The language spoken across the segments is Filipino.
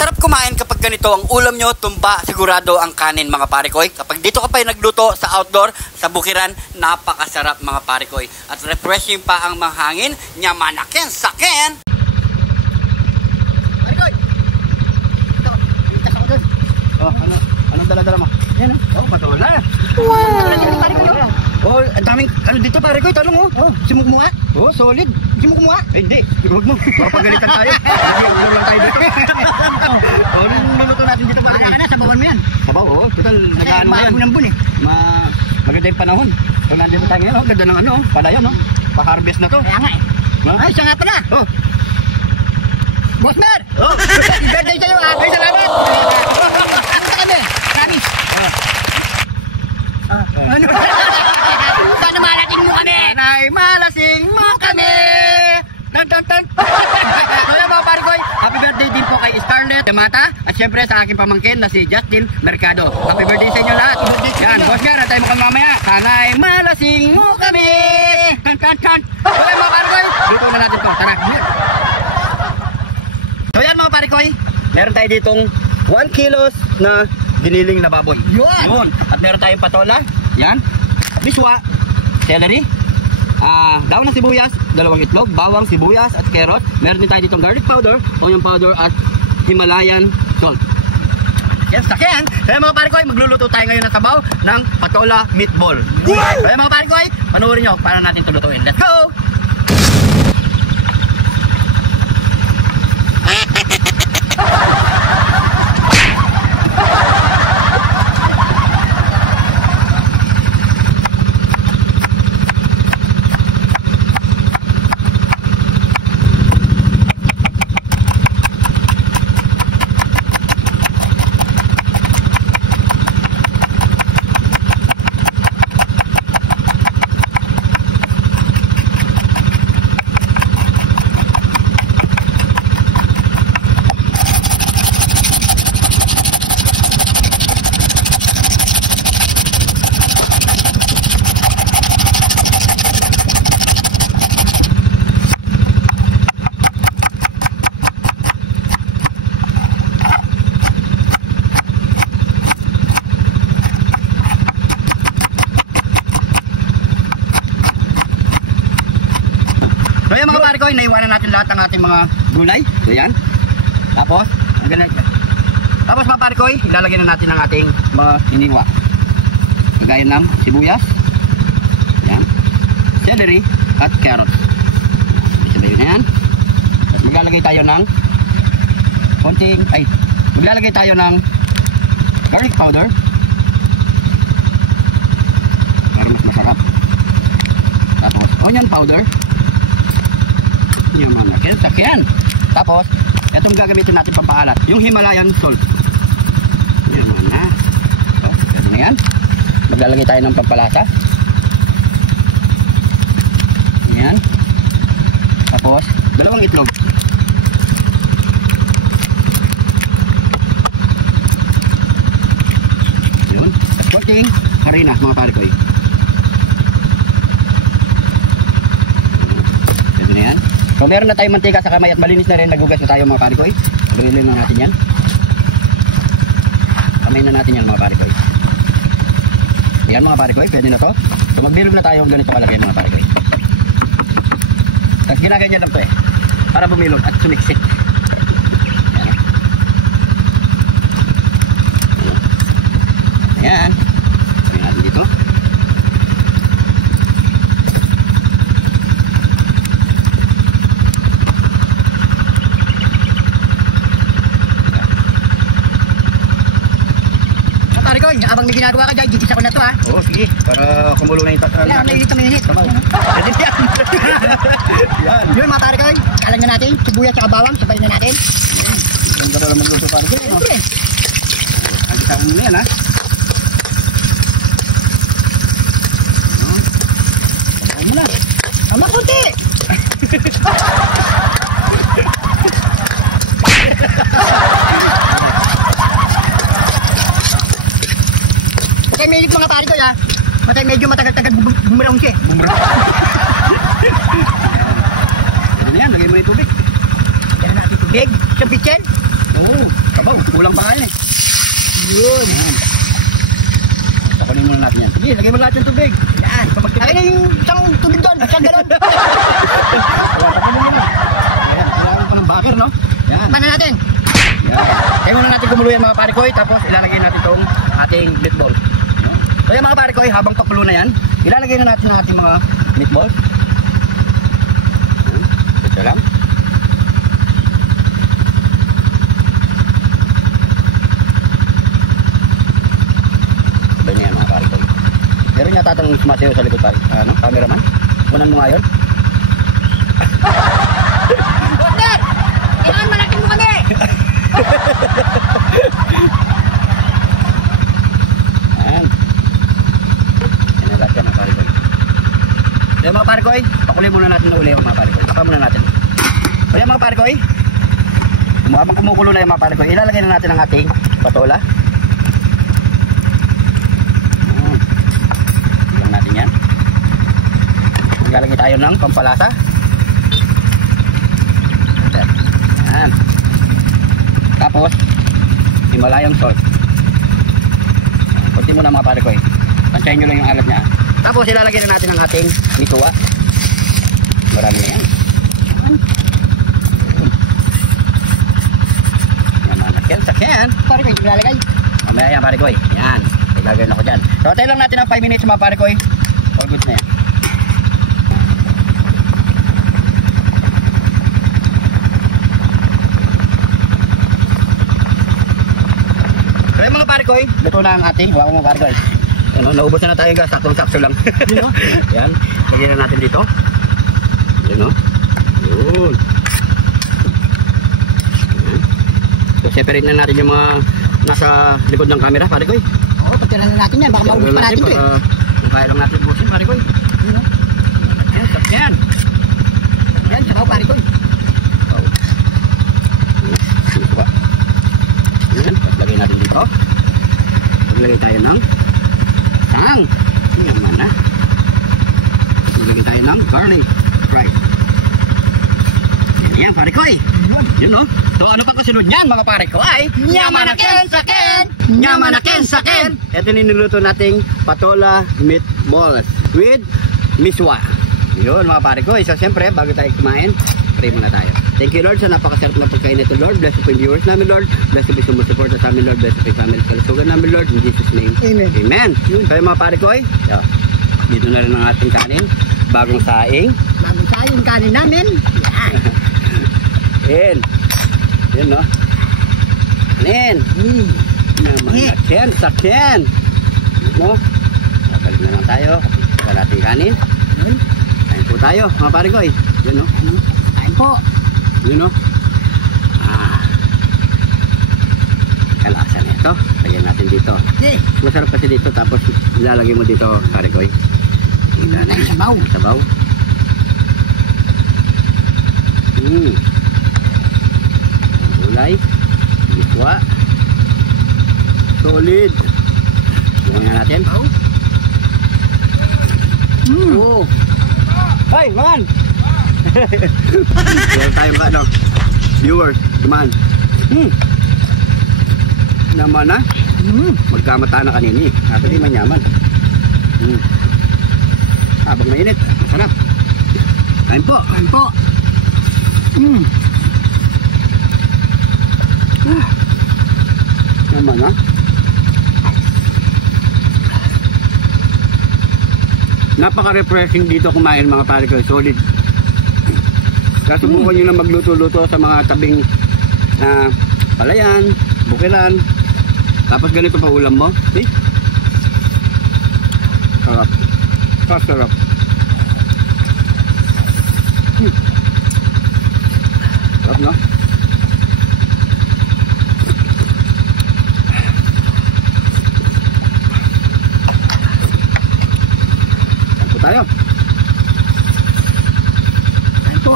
Masarap kumain kapag ganito ang ulam nyo, tumba, sigurado ang kanin mga parikoy. Kapag dito ka pa nagluto sa outdoor, sa bukiran, napakasarap mga parikoy. At refreshing pa ang mahangin, nyamanakin, sakin! Parikoy! Ito, itas ako dun. Oh, anong dala-dala mo? Yan oh, patola. Wow! Oh, ang daming, dito parikoy, talong oh. Oh, simukmuha. Oh, solid. Simukmuha. Hindi, huwag mo. Papagalitan tayo. Ano lang tayo dito. Oh, luluto natin dito parikoy. Wala ka na, sabawan mo yan. Sabaw, oh. Total, nag-ano yan. Maabon eh. Maganda yung panahon. So, nandito tayo ngayon, oh. Ganda ng ano, palayan, oh. Pa-harvest na to. Kaya nga eh. No? Ay, siya nga pala. Oh. Boss Mer! Oh. Birthday sa'yo ha! Ay, salamat! Punta kami! Promise! Ano? Sana malating mo kami! Sana'y malasing mo kami! Tan! So yan mga parikoy, happy birthday din po kay Scarlett Mata at syempre sa aking pamangkin na si Justin Mercado. Happy birthday sa inyo lahat! Yan, Boss Mer, tayo mo kami mamaya. Sana'y malasing mo kami! Tan! So yan mga parikoy, dito na natin to. Tara! So yan mga parikoy, meron tayo ditong 1 kilos na giniling na baboy. Yun! At meron tayong patola, yan, biswa, celery, daon ng sibuyas, 2 itlog, bawang, sibuyas at carrot. Meron din tayo ditong garlic powder, onion powder at Himalayan salt. Yan, sakyan! Kaya mga parikoy, magluluto tayo ngayon ng sabaw ng patola meatball. Kaya mga parikoy, panoorin nyo para natin tulutuin. Let's go! So yan mga parikoy, naiwanan natin lahat ng ating mga gulay. So yan. Tapos, ang ganito. Tapos mga parikoy, ilalagay na natin ang ating mga iniwa. Kagaya ng sibuyas, yan, celery, at carrots. Sabay na yan. At maglalagay tayo ng maglalagay tayo ng garlic powder para mas masarap. Tapos, onion powder. Yung mga sakyan. Tapos, itong gagamitin natin pampaalat, yung Himalayan salt. Yan muna. Ito na yan. Maglalagay tayo ng pampalasa. Yan. Tapos, 2 itlog. Yun. At konting harina mga parikoy. Ito na yan. So meron na tayong mantika sa kamay at malinis na rin, nagugas na tayo mga parikoy. Gawin na natin yan. Kamay na natin yan mga parikoy. Yan mga parikoy, pwede na to. So magbilog na tayo ganito kalaki mga parikoy. Tapos ginaganyan lang to eh, para bumilog at sumiksik. Yan. Gawin natin dito. Abang may ginagawa ka dyan, gigis ako na to ha. Oo, sige. Para kumulo na yung Kailangan na ilit na minit. Yan. Yun mga parikoy, kalang na natin, sibuyas at bawang, sabay na natin. Ganda pa naman gusto para dyan. Okay. Ang isang mo na yan ha. Sabay mo na. Tama kunti. Patay medyo mga parikoy ha. Patay medyo matagal-tagal bumulaw siya. Ano yan, lagay mo na yung tubig. Lagyan natin tubig sa pitchen. Oo. sabaw. Kulang pa kayo eh. Yun. Ayan. Sakunin muna natin yan. Sige, lagay mo lahat yung tubig. Yan. Ay, na yung isang tubig doon. Isang galon. Ayan, sakunin mo na. Ayan, kailangan pa ng baker, no? Yan. Paano natin? Yan. Kaya muna natin kumulo yan mga parikoy. Tapos ilalagay natin itong ating meatball. Ayan. So yan mga parikoy, habang pakulo na yan, ilalagay na natin ang ating mga meatball. Ito lang. Sabay na yan mga parikoy. Meron yata itong sumasayo sa likod ano, cameraman. Kunan mo nga yun. Water! Kailangan malaking mo kami! Ayan. Yan na lahat yan mga parikoy. Kaya mga parikoy, pakuloy muna natin na uli mga parikoy. Saka muna natin. Kaya mga parikoy, habang kumukulo na yung mga parikoy, ilalagay na natin ang ating patola. Ilang natin yan. Maglalagay tayo ng pampalasa. Ayan. Tapos, Himalayang salt. Kunti muna mga parikoy. Tansyahin nyo lang yung alat niya. Tapos ilalagay na natin ang ating mituwa. Marami na yan. Yan, sakyan. Parikoy, hindi lalagay. Mamaya yan parikoy. Yan. Ilagay na ko dyan. So, tayo lang natin ang 5 minutes mga parikoy. All good na yan. So yung mga parikoy, luto na ang ating mga parikoy. Ano, naubos na tayo guys, sakto-sakto lang. Yan, lagyan na natin dito. Yan o. Yun. So separate na natin yung mga nasa likod ng camera, parikoy. Oo, pagtira na natin yan. Baka maubos pa natin ito eh. Kung kaya lang natin busin, parikoy. Yan o. Yan, sakyan. Yan, sakaw parikoy. Yan, paglagay natin dito. Paglagay tayo ng tang. Yan naman na. Paglagay tayo ng garlic fries. Yan, parikoy. Yan o. So ano pa kasunod niyan mga parikoy? Nyamanaken saken! Nyamanaken saken! Ito niluluto nating patola meatballs with miswa. Yun mga parikoy. So siyempre, bago tayo kumain, pray muna tayo. Thank you Lord sa napakasarap na pagkain nito Lord. Bless you po yung viewers namin Lord. Bless you po yung sumusuporta sa amin Lord. Bless you po yung family kalusugan namin Lord. In Jesus name. Amen. Amen. Kaya mga parikoy, dito na rin ang ating kanin. Bagong saing. Bagong tayo yung kanin namin. Yan. Yan. Yan no. Kanin. Naman sakyan. Sakyan. No. Balik na lang tayo. Sa ating kanin. Kain po tayo mga parikoy. Yan no. Kain po. Yun no. Kalasa na ito. Lagyan natin dito. Okay. Masarap kasi dito. Tapos ilalagay mo dito parikoy. Ay, sabaw. Sabaw. Gulay. Miswa. Solid. Bukan nga natin. Oh. Hey, man! Meron tayong ano, viewers, dumaan. Naman na. Magkamata na kanini. Ato di manyaman. Habang mainit, masarap. Kain po. Kain po. Naman na. Napaka-refreshing dito kumain mga parikoy. Solid. Subukan nyo na magluto-luto sa mga tabing palayan, bukilan. Tapos ganito pa ulam mo. See? Sarap. Sarap. Sarap no? Saan po tayo? Kain po.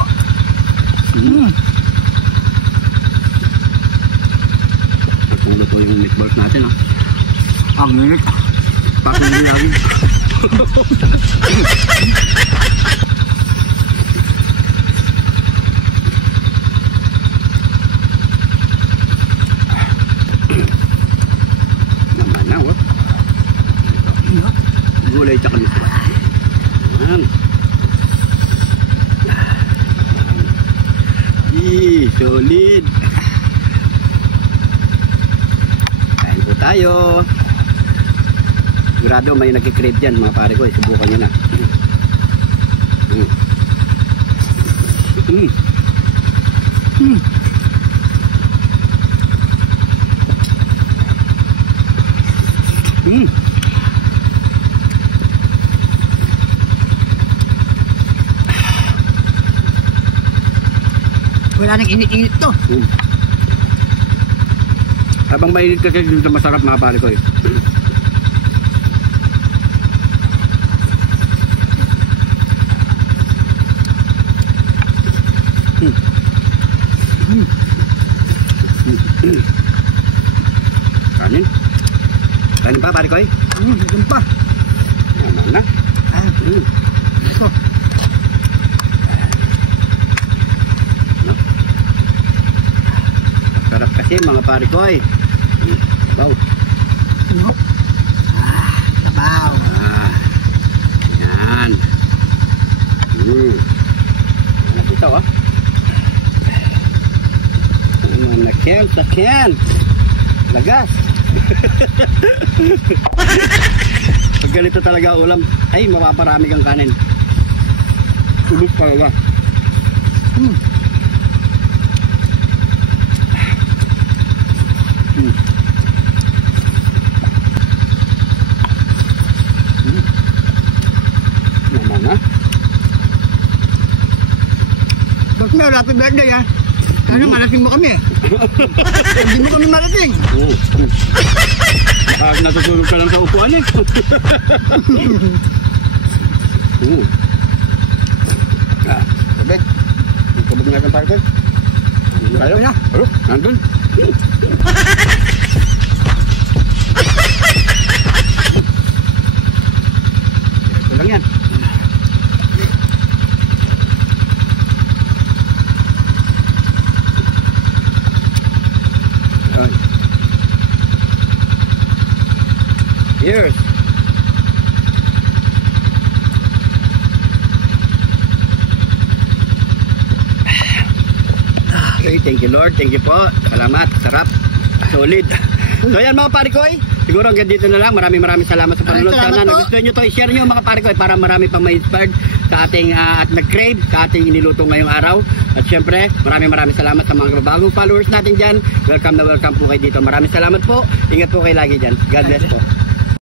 Napulo po yung meatballs natin ang minute. Parang nangyari. tayo. Sigurado may nagkikrave dyan mga pare ko. Subukan nyo na. Wala nang init-init to. Habang mainit kasi dito masarap mga pare ko. Kanin. Kanin pa pare ko. Ganun pa. Naman na. So, Sarap kasi mga pare ko. Wow. no. Sabaw. Yan. Ano ito Nakyan. Lagas. Pag ganito talaga ulam, ay mapaparami kang kanin. Tulog pa ba? Naman na. Bakit happy birthday ha? Ano, malating mo kami. Hindi mo kami malating. Natutulog ka lang sa upuan eh. Kabit. Kabit nga kang parker. Ayaw na. Ayaw. Nandun. Ito lang yan. Cheers. Okay, thank you Lord, thank you po. Salamat, sarap, solid. So yan mga parikoy, siguro hanggang dito na lang. Maraming salamat sa panonood. Sana nagustuhan nyo to, i-share nyo mga parikoy para marami pang ma-inspired sa ating at nag-crave sa ating iniluto ngayong araw. At syempre, maraming salamat sa mga bagong followers natin dyan. Welcome na welcome po kayo dito. Maraming salamat po. Ingat po kayo lagi dyan. God bless po.